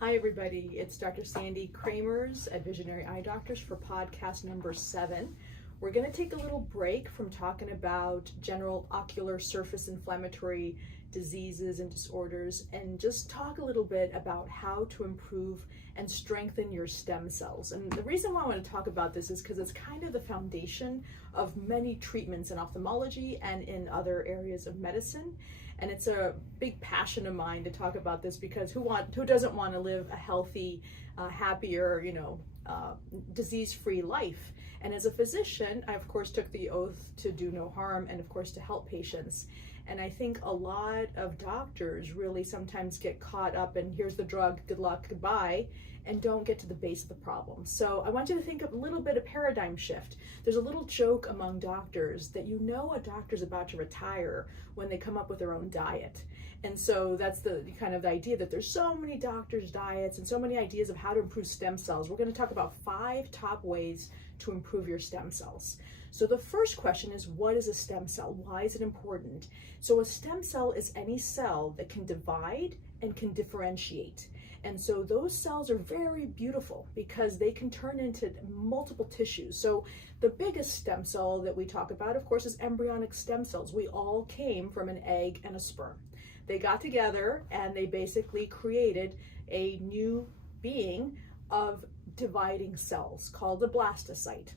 Hi everybody, it's Dr. Sandy Cremers at Visionary Eye Doctors for podcast number 7. We're going to take a little break from talking about general ocular surface inflammatory diseases and disorders and just talk a little bit about how to improve and strengthen your stem cells. And the reason why I want to talk about this is because it's kind of the foundation of many treatments in ophthalmology and in other areas of medicine. And it's a big passion of mine to talk about this because who doesn't want to live a healthy, happier, disease-free life? And as a physician, I of course took the oath to do no harm and of course to help patients. And I think a lot of doctors really sometimes get caught up in here's the drug, good luck, goodbye, and don't get to the base of the problem. So I want you to think of a little bit of paradigm shift. There's a little joke among doctors that you know a doctor's about to retire when they come up with their own diet. And so that's the kind of the idea that there's so many doctors' diets and so many ideas of how to improve stem cells. We're going to talk about 5 top ways to improve your stem cells. So the first question is, what is a stem cell? Why is it important? So a stem cell is any cell that can divide and can differentiate. And so those cells are very beautiful because they can turn into multiple tissues. So the biggest stem cell that we talk about, of course, is embryonic stem cells. We all came from an egg and a sperm. They got together and they basically created a new being of dividing cells called a blastocyte.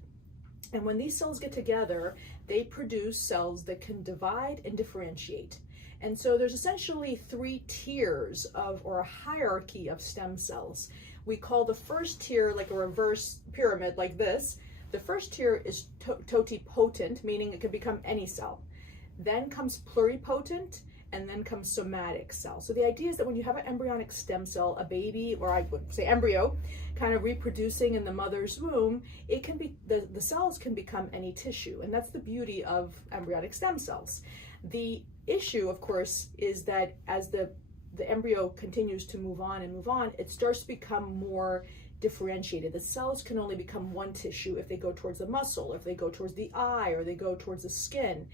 And when these cells get together, they produce cells that can divide and differentiate. And so there's essentially 3 tiers or a hierarchy of stem cells. We call the first tier like a reverse pyramid like this. The first tier is totipotent, meaning it can become any cell. Then comes pluripotent, and then comes somatic cell. So the idea is that when you have an embryonic stem cell, a baby, or I would say embryo, kind of reproducing in the mother's womb, it can be the cells can become any tissue, and that's the beauty of embryonic stem cells. The issue, of course, is that as the embryo continues to move on, it starts to become more differentiated. The cells can only become one tissue if they go towards the muscle, if they go towards the eye, or they go towards the skin,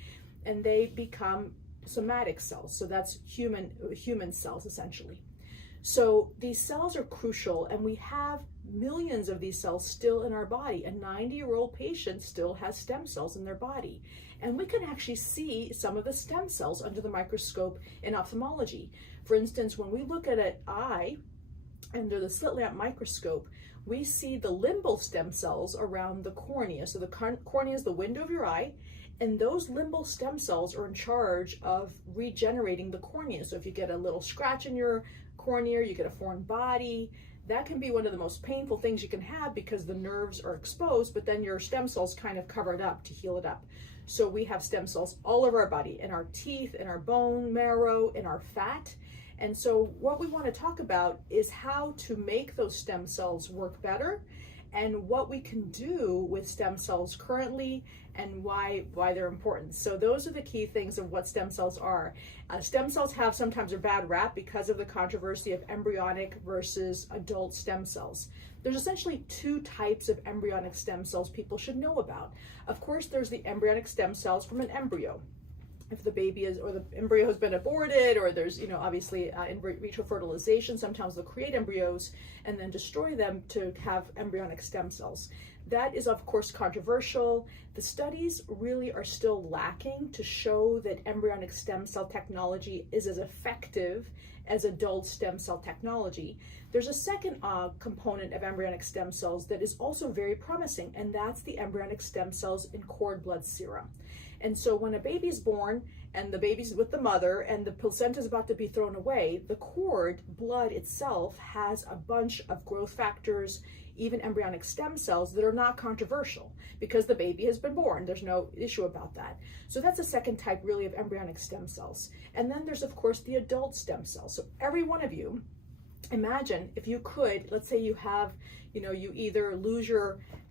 and they become somatic cells. So that's human cells essentially. So these cells are crucial, and we have millions of these cells still in our body. A 90-year-old patient still has stem cells in their body, and we can actually see some of the stem cells under the microscope in ophthalmology. For instance, when we look at an eye under the slit lamp microscope, we see the limbal stem cells around the cornea. So the cornea is the window of your eye, and those limbal stem cells are in charge of regenerating the cornea. So if you get a little scratch in your cornea, you get a foreign body, that can be one of the most painful things you can have because the nerves are exposed, but then your stem cells kind of cover it up to heal it up. So we have stem cells all over our body, in our teeth, in our bone marrow, in our fat. And so what we want to talk about is how to make those stem cells work better, and what we can do with stem cells currently and why they're important. So those are the key things of what stem cells are. Stem cells have sometimes a bad rap because of the controversy of embryonic versus adult stem cells. There's essentially 2 types of embryonic stem cells people should know about. Of course, there's the embryonic stem cells from an embryo. If the baby is, or the embryo has been aborted, or there's, obviously in vitro fertilization, sometimes they'll create embryos and then destroy them to have embryonic stem cells. That is, of course, controversial. The studies really are still lacking to show that embryonic stem cell technology is as effective as adult stem cell technology. There's a second component of embryonic stem cells that is also very promising, and that's the embryonic stem cells in cord blood serum. And so when a baby's born and the baby's with the mother and the placenta is about to be thrown away, the cord blood itself has a bunch of growth factors, even embryonic stem cells that are not controversial because the baby has been born. There's no issue about that. So that's a second type really of embryonic stem cells. And then there's of course the adult stem cells. So every one of you, imagine if you could, let's say you have, you either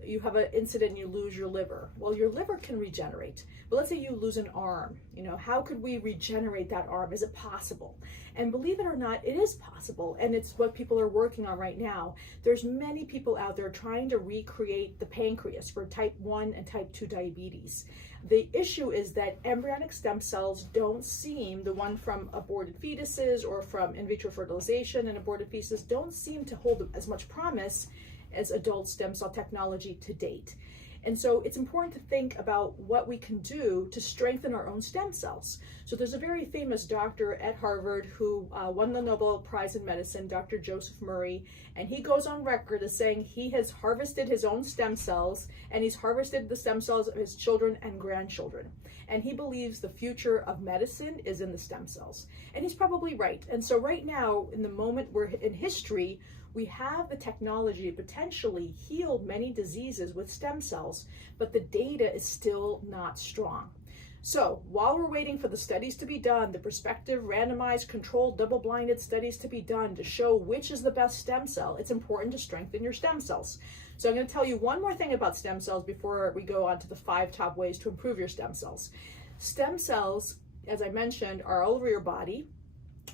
you have an incident and you lose your liver. Well, your liver can regenerate, but let's say you lose an arm. How could we regenerate that arm? Is it possible? And believe it or not, it is possible, and it's what people are working on right now. There's many people out there trying to recreate the pancreas for type 1 and type 2 diabetes. The issue is that embryonic stem cells don't seem, the one from aborted fetuses or from in vitro fertilization and aborted fetuses, don't seem to hold as much promise as adult stem cell technology to date. And so it's important to think about what we can do to strengthen our own stem cells. So there's a very famous doctor at Harvard who won the Nobel Prize in Medicine, Dr. Joseph Murray, and he goes on record as saying he has harvested his own stem cells, and he's harvested the stem cells of his children and grandchildren. And he believes the future of medicine is in the stem cells. And he's probably right. And so right now, in the moment we're in history, we have the technology to potentially heal many diseases with stem cells, but the data is still not strong. So while we're waiting for the studies to be done, the prospective, randomized, controlled, double-blinded studies to be done to show which is the best stem cell, it's important to strengthen your stem cells. So I'm going to tell you one more thing about stem cells before we go on to the 5 top ways to improve your stem cells. Stem cells, as I mentioned, are all over your body.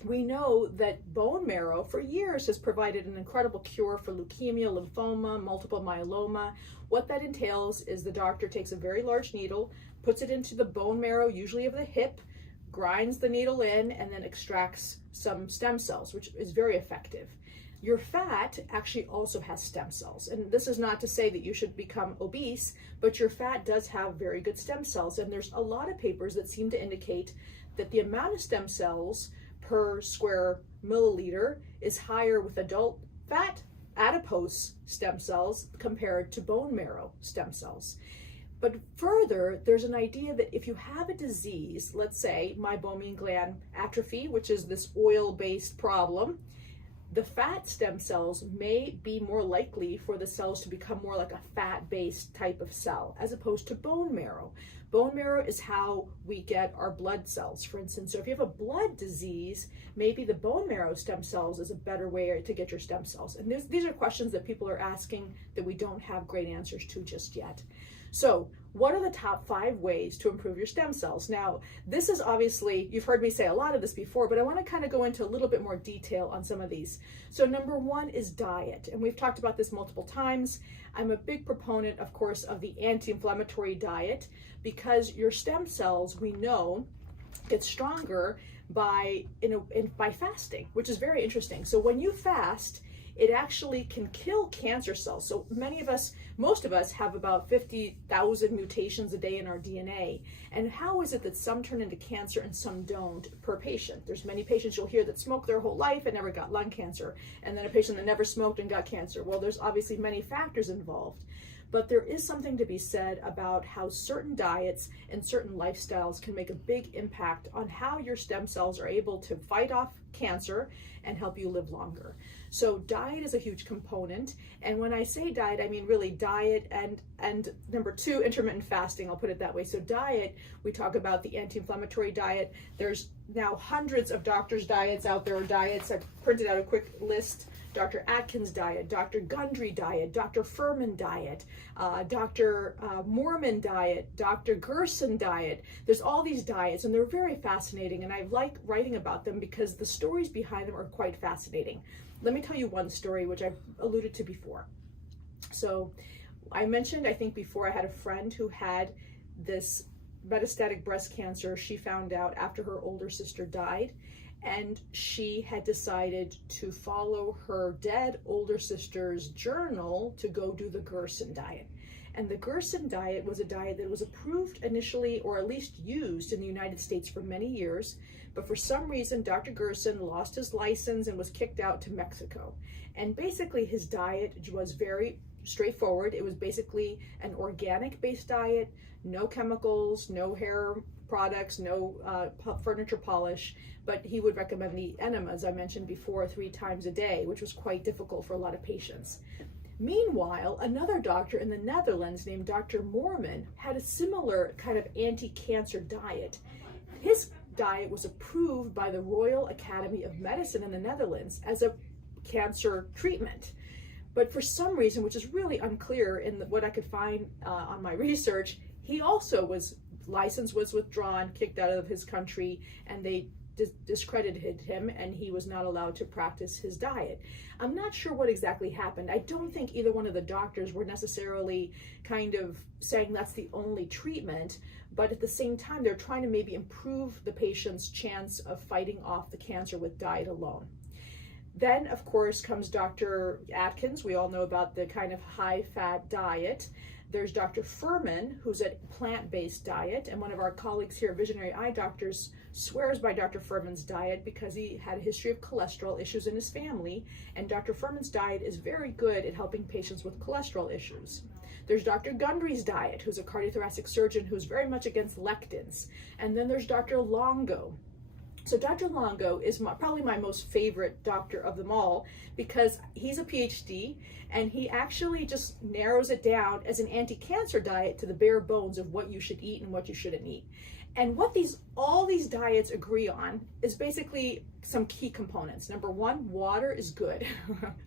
We know that bone marrow for years has provided an incredible cure for leukemia, lymphoma, multiple myeloma. What that entails is the doctor takes a very large needle, puts it into the bone marrow, usually of the hip, grinds the needle in, and then extracts some stem cells, which is very effective. Your fat actually also has stem cells. And this is not to say that you should become obese, but your fat does have very good stem cells. And there's a lot of papers that seem to indicate that the amount of stem cells per square milliliter is higher with adult fat adipose stem cells compared to bone marrow stem cells. But further, there's an idea that if you have a disease, let's say meibomian gland atrophy, which is this oil-based problem, the fat stem cells may be more likely for the cells to become more like a fat-based type of cell, as opposed to bone marrow. Bone marrow is how we get our blood cells, for instance. So if you have a blood disease, maybe the bone marrow stem cells is a better way to get your stem cells. And these are questions that people are asking that we don't have great answers to just yet. So what are the top 5 ways to improve your stem cells? Now, this is obviously, you've heard me say a lot of this before, but I want to kind of go into a little bit more detail on some of these. So number 1 is diet. And we've talked about this multiple times. I'm a big proponent, of course, of the anti-inflammatory diet because your stem cells, we know, get stronger by fasting, which is very interesting. So when you fast, it actually can kill cancer cells. So most of us have about 50,000 mutations a day in our DNA. And how is it that some turn into cancer and some don't per patient? There's many patients you'll hear that smoked their whole life and never got lung cancer, and then a patient that never smoked and got cancer. Well, there's obviously many factors involved. But there is something to be said about how certain diets and certain lifestyles can make a big impact on how your stem cells are able to fight off cancer and help you live longer. So diet is a huge component. And when I say diet, I mean really diet and number 2, intermittent fasting, I'll put it that way. So diet, we talk about the anti-inflammatory diet. There's now hundreds of doctors' diets out there, or diets. I've printed out a quick list. Dr. Atkins diet, Dr. Gundry diet, Dr. Furman diet, Dr. Mormon diet, Dr. Gerson diet. There's all these diets, and they're very fascinating, and I like writing about them because the stories behind them are quite fascinating. Let me tell you one story, which I've alluded to before. So I mentioned, I think before, I had a friend who had this metastatic breast cancer. She found out after her older sister died. And she had decided to follow her dead older sister's journal to go do the Gerson diet. And the Gerson diet was a diet that was approved initially, or at least used in the United States for many years. But for some reason, Dr. Gerson lost his license and was kicked out to Mexico. And basically his diet was very straightforward. It was basically an organic-based diet, no chemicals, no hair products, no furniture polish, but he would recommend the enemas I mentioned before 3 times a day, which was quite difficult for a lot of patients. Meanwhile, another doctor in the Netherlands named Dr. Mormon had a similar kind of anti-cancer diet. His diet was approved by the Royal Academy of Medicine in the Netherlands as a cancer treatment. But for some reason, which is really unclear in what I could find on my research, he also license was withdrawn, kicked out of his country, and they discredited him, and he was not allowed to practice his diet. I'm not sure what exactly happened. I don't think either one of the doctors were necessarily kind of saying that's the only treatment, but at the same time, they're trying to maybe improve the patient's chance of fighting off the cancer with diet alone. Then, of course, comes Dr. Atkins. We all know about the kind of high-fat diet. There's Dr. Furman, who's a plant-based diet, and one of our colleagues here, Visionary Eye Doctors, swears by Dr. Furman's diet because he had a history of cholesterol issues in his family, and Dr. Furman's diet is very good at helping patients with cholesterol issues. There's Dr. Gundry's diet, who's a cardiothoracic surgeon who's very much against lectins. And then there's Dr. Longo. So Dr. Longo is probably my most favorite doctor of them all because he's a PhD and he actually just narrows it down as an anti-cancer diet to the bare bones of what you should eat and what you shouldn't eat. And what all these diets agree on is basically some key components. Number one, water is good.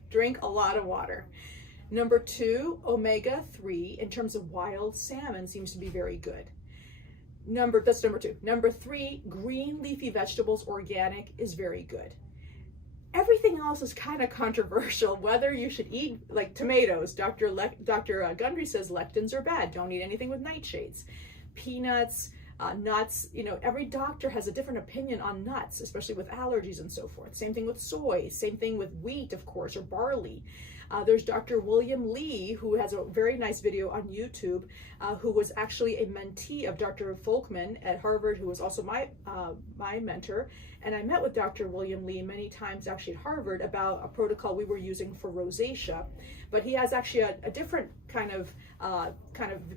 Drink a lot of water. Number two, omega-3 in terms of wild salmon seems to be very good. That's number two. Number three, green leafy vegetables, organic, is very good. Everything else is kind of controversial, whether you should eat, like tomatoes. Dr. Gundry says lectins are bad. Don't eat anything with nightshades. Peanuts, nuts, every doctor has a different opinion on nuts, especially with allergies and so forth. Same thing with soy, same thing with wheat, of course, or barley. There's Dr. William Lee, who has a very nice video on YouTube, who was actually a mentee of Dr. Folkman at Harvard, who was also my mentor. And I met with Dr. William Lee many times actually at Harvard about a protocol we were using for rosacea. But he has actually a different kind of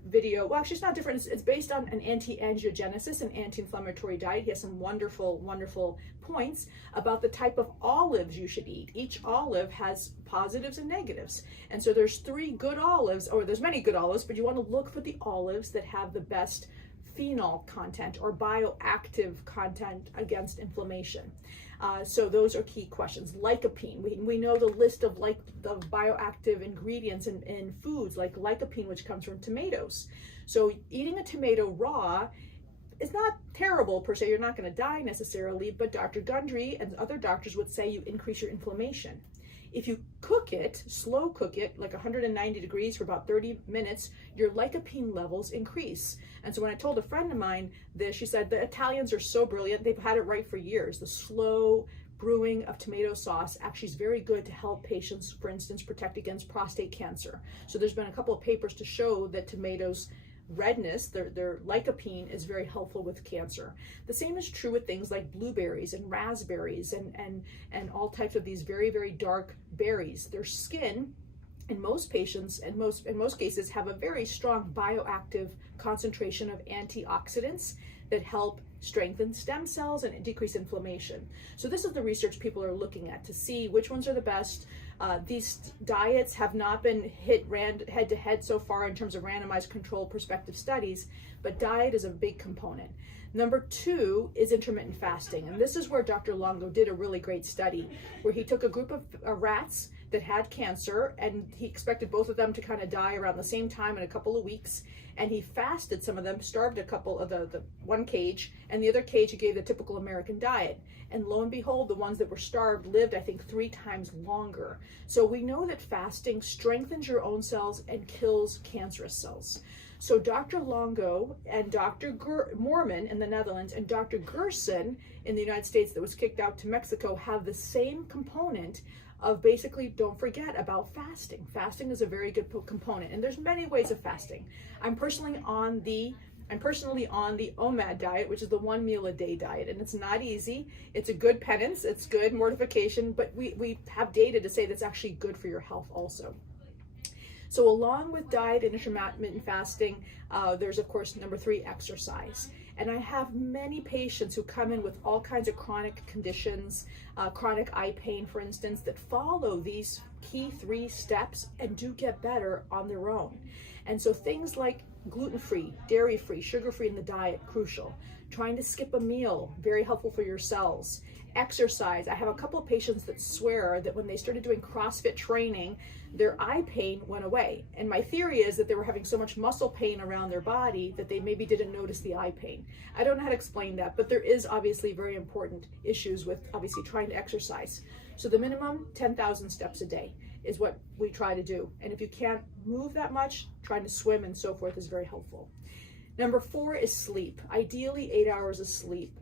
video. Well, actually, it's not different. It's based on an anti-angiogenesis and anti-inflammatory diet. He has some wonderful, wonderful points about the type of olives you should eat. Each olive has positives and negatives. And so there's 3 good olives, or there's many good olives, but you want to look for the olives that have the best phenol content or bioactive content against inflammation. So those are key questions. Lycopene, we know the list of the bioactive ingredients in foods like lycopene, which comes from tomatoes. So eating a tomato raw is not terrible per se. You're not going to die necessarily, but Dr. Gundry and other doctors would say you increase your inflammation. If you cook it, slow cook it, like 190 degrees for about 30 minutes, your lycopene levels increase. And so when I told a friend of mine this, she said, the Italians are so brilliant. They've had it right for years. The slow brewing of tomato sauce actually is very good to help patients, for instance, protect against prostate cancer. So there's been a couple of papers to show that tomatoes redness, their lycopene is very helpful with cancer. The same is true with things like blueberries and raspberries and all types of these very, very dark berries. Their skin, in most patients, in most cases, have a very strong bioactive concentration of antioxidants that help strengthen stem cells and decrease inflammation. So this is the research people are looking at to see which ones are the best. These diets have not been hit head to head so far in terms of randomized controlled prospective studies, but diet is a big component. Number 2 is intermittent fasting. And this is where Dr. Longo did a really great study where he took a group of rats that had cancer, and he expected both of them to kind of die around the same time in a couple of weeks. And he fasted some of them, starved a couple of the one cage, and the other cage he gave the typical American diet. And lo and behold, the ones that were starved lived, I think, 3 times longer. So we know that fasting strengthens your own cells and kills cancerous cells. So Dr. Longo and Dr. Moorman in the Netherlands and Dr. Gerson in the United States that was kicked out to Mexico have the same component of basically don't forget about fasting. Fasting is a very good component, and there's many ways of fasting. I'm personally on the OMAD diet, which is the 1 meal a day diet, and it's not easy. It's a good penance, it's good mortification, but we have data to say that's actually good for your health also. So along with diet and intermittent fasting, there's of course number 3, exercise. And I have many patients who come in with all kinds of chronic conditions, chronic eye pain, for instance, that follow these key 3 steps and do get better on their own. And so things like gluten-free, dairy-free, sugar-free in the diet, crucial. Trying to skip a meal, very helpful for your cells. Exercise. I have a couple of patients that swear that when they started doing CrossFit training, their eye pain went away. And my theory is that they were having so much muscle pain around their body that they maybe didn't notice the eye pain. I don't know how to explain that, but there is obviously very important issues with obviously trying to exercise. So the minimum 10,000 steps a day is what we try to do. And if you can't move that much, trying to swim and so forth is very helpful. Number 4 is sleep. Ideally 8 hours of sleep.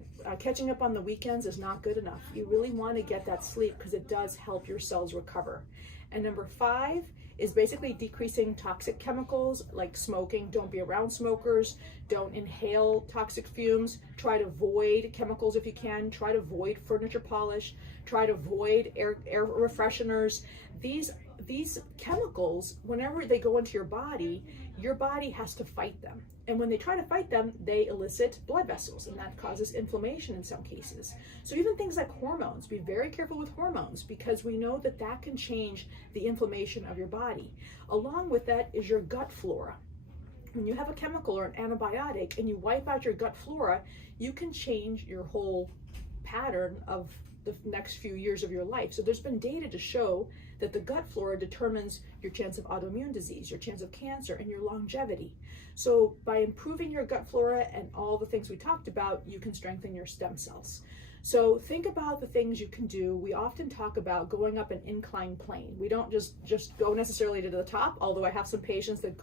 Catching up on the weekends is not good enough. You really want to get that sleep because it does help your cells recover. And number 5 is basically decreasing toxic chemicals like smoking. Don't be around smokers. Don't inhale toxic fumes. Try to avoid chemicals if you can. Try to avoid furniture polish. Try to avoid air refresheners. These chemicals, whenever they go into your body has to fight them. And when they try to fight them, they elicit blood vessels, and that causes inflammation in some cases. So even things like hormones, be very careful with hormones because we know that that can change the inflammation of your body. Along with that is your gut flora. When you have a chemical or an antibiotic and you wipe out your gut flora, you can change your whole pattern of the next few years of your life. So there's been data to show that the gut flora determines your chance of autoimmune disease, your chance of cancer, and your longevity. So by improving your gut flora and all the things we talked about, you can strengthen your stem cells. So think about the things you can do. We often talk about going up an inclined plane. We don't just go necessarily to the top, although I have some patients that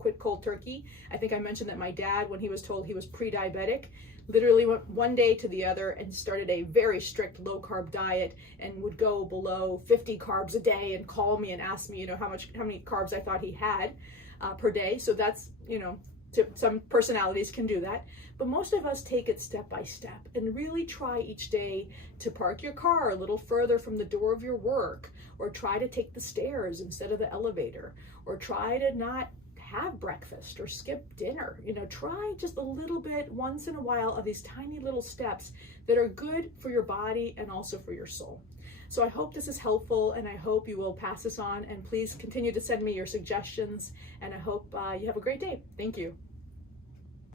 quit cold turkey. I think I mentioned that my dad, when he was told he was pre-diabetic, literally went one day to the other and started a very strict low carb diet and would go below 50 carbs a day and call me and ask me, how many carbs I thought he had per day. So that's, some personalities can do that, but most of us take it step by step and really try each day to park your car a little further from the door of your work, or try to take the stairs instead of the elevator, or try to not have breakfast or skip dinner. Try just a little bit once in a while of these tiny little steps that are good for your body and also for your soul. So I hope this is helpful, and I hope you will pass this on, and please continue to send me your suggestions, and I hope you have a great day. Thank you.